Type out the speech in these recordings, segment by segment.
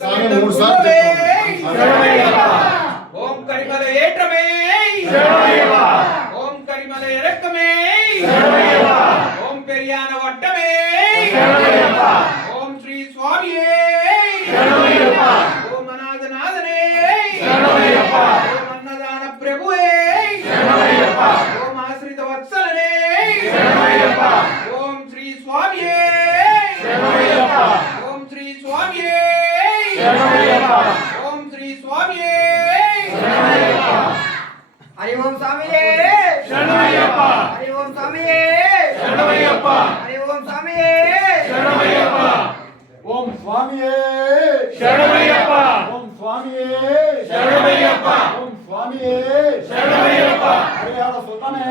మూడు సార్లు ఓం కరిమల ఏటమే ఓం కరిమల ఎరక్కమే ఓం పెరియాన వట్టమే ఓం శ్రీ స్వామి ఓం అనాథనాథనే ఓం అన్నదాన ప్రభువే ఓం ఆశ్రిత వత్సలనే ఓం శ్రీ స్వామి ఓం శ్రీ స్వామి ఓం శ్రీ స్వామి హరి ఓం స్వామియే శరణమయ్యప్ప హరి ఓం స్వామియే శరణమయ్యప్ప హరి ఓం స్వామియే శరణమయ్యప్ప ఓం స్వామియే శరణమయ్యప్ప ఓం స్వామియే శరణమయ్యప్ప ఓం స్వామియే శరణమయ్యప్ప హరిహర సుతనే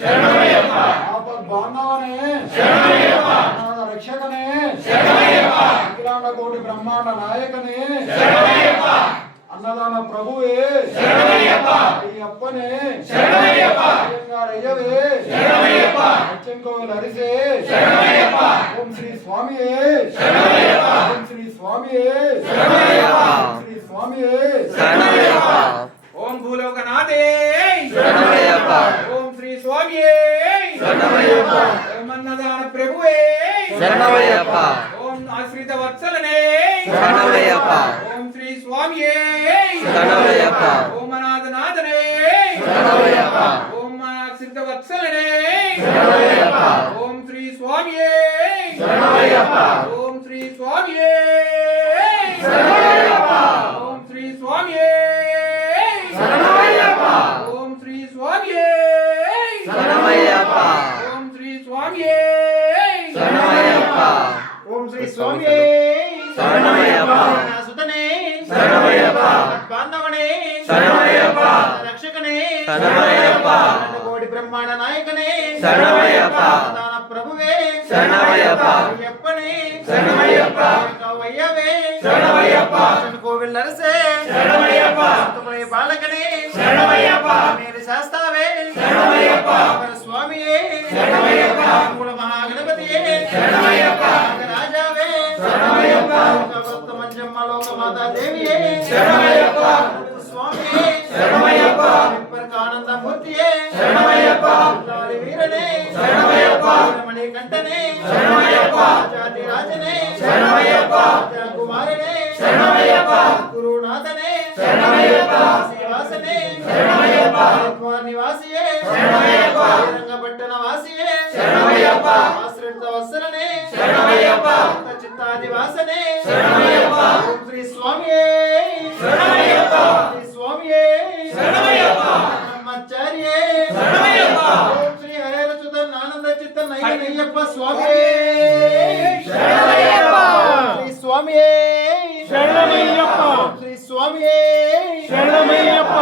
శరణమయ్యప్ప ఆపద్ బాంధవనే శరణమయ్యప్ప అనాథ రక్షకనే శరణమయ్యప్ప అఖిలాండ కోటి బ్రహ్మాండ నాయకనే శరణమయ్యప్ప అన్నదాన ప్రభువే. అయ్యప్పనే. అయ్యవే అచ్చంకోవెల శరణమయ్యప్ప. ఓం శ్రీ స్వామియే. ఓం శ్రీ స్వామియే. శ్రీ స్వామియే. ఓం భూలోకనాథే. ఓం శ్రీ స్వామియే. ఓం అన్నదాన ప్రభువే. శరణమయ్యప్ప. ఓం ఆశ్రిత వత్సలనే. శరణమయ్యప్ప. ఓం శ్రీ స్వామియే. ఓం శ్రీ స్వామియే. శరణమయ్యప్ప. ఓం శ్రీ బాంధవనే శరణమయ్యప్ప. రక్షకనే శరణమయ్యప్ప. కోటి బ్రహ్మాండ నాయకనే శరణమయ్యప్ప. అన్నదాన ప్రభువే శరణమయ్యప్ప. అయ్యప్పనే శరణమయ్యప్ప. అయ్యవే శరణమయ్యప్ప. కోవిల్ నరసే శరణమయ్యప్ప. సుతమయ బాలకనే శరణమయ్యప్ప. మేలు శాస్తావే శరణమయ్యప్ప. స్వామియే శరణమయ్యప్ప. మూల మహాగణపతియే శరణమయ్యప్ప. రాజావే శరణమయ్యప్ప. భక్త మంజమ్మ లోక మాతా దేవియే శరణమయ్యప్ప. స్వామియే శరణమయ్యప్ప. ఆనందమూర్తియే శరణమయ్యప్ప. వీరనే శరణమయ్యప్ప. మణి కంఠనే శరణమయ్యప్ప. జాతి రాజనే శరణమయ్యప్ప. కుమారనే శరణమయ్యప్ప. గురునాథనే శరణమయ్యప్ప. శ్రీవాసనే శరణమయ్యప్ప. నివాసియే శరణమయ్యప్ప. రంగపట్టణ వాసియే శరణమయ్యప్ప. ఆశ్రిత వత్సలనే శరణమయ్యప్ప. చిత్తాదివాసనే శరణమయ్యప్ప. ఓం శ్రీ స్వామియే చిత్త నయ్యప్ప స్వామియే శరణమయ్యప్ప. ఓం శ్రీ స్వామియే శరణమయ్యప్ప.